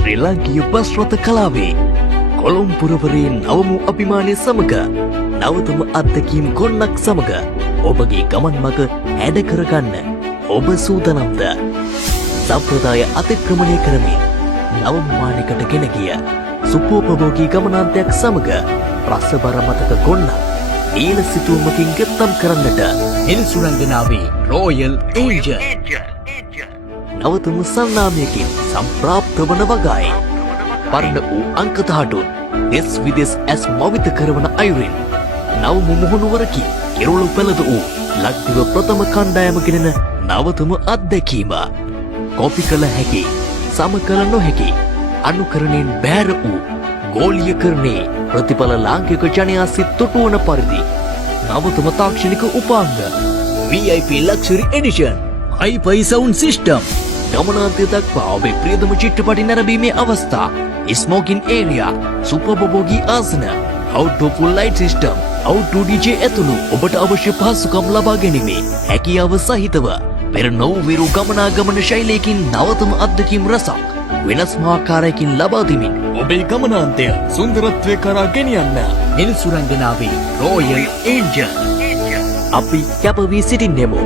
ශ්‍රී ලාංකීය බස් රථ කලාවේ කොළඹපුරවරේ නවමු අභිමානය සමග නවතම අත්දැකීම් ගොන්නක් සමග ඔබගේ ගමන් මඟ හැඩ කරගන්න ඔබ සූදානම්ද? සම්ප්‍රදාය අතික්‍රමණය කරමින් නවම මානයකට ගෙන ගිය සුපෝපභෝගී ගමනාන්තයක් සමග රසබර මතක ගොන්නක් නීල සිතුවමකින් ගෙත්තම් කරන්නට නිල්සුරංගනාවේ රෝයල් ඒන්ජල් නවතම සන්නාමයකින් සම්ප්‍රාප්ත වන වගයි පරණ වූ අංකතහටුන් දෙස් විදෙස් ඇස් මවිත කරවන අයුරින් නවම මුහුණුවරකි කිරුළු පෙළද වූ ලක්දිව ප්‍රථම කණ්ඩායම ගෙනෙන නවතම අත්දැකීම කොපි කළ හැකි සම කළ නොහැකි අනුකරණයෙන් බෑර වූ ගෝලීයකරණයේ ප්‍රතිඵල ලාංකික ජනයා සිත් තොටුවන පරිදි නවතම තාක්ෂණික උපාංග VIP Luxury Edition hi fi sound system ගමනාන්තය දක්වා ඔබේ ප්‍රියතම චිත්‍රපටි නැරඹීමේ අවස්ථා ස්මෝකින් ඒරියා සුපර්බෝගී ආසන outdoor full light system outdoor DJ ඇතුළු ඔබට අවශ්‍ය පහසුකම් ලබා ගැනීමේ හැකියාව සහිතව පෙර නොවිරු ගමනාගමන ශෛලයකින් නවතම අත්දැකීම් රසක් වෙනස්ම ආකාරයකින් ලබා දෙමින් ඔබේ ගමනාන්තය සුන්දරත්වය කරා ගෙනියන්න නිල්සුරංගනාවේ රෝයල් ඒන්ජල් අපි කැප වී සිටින්නෙමු.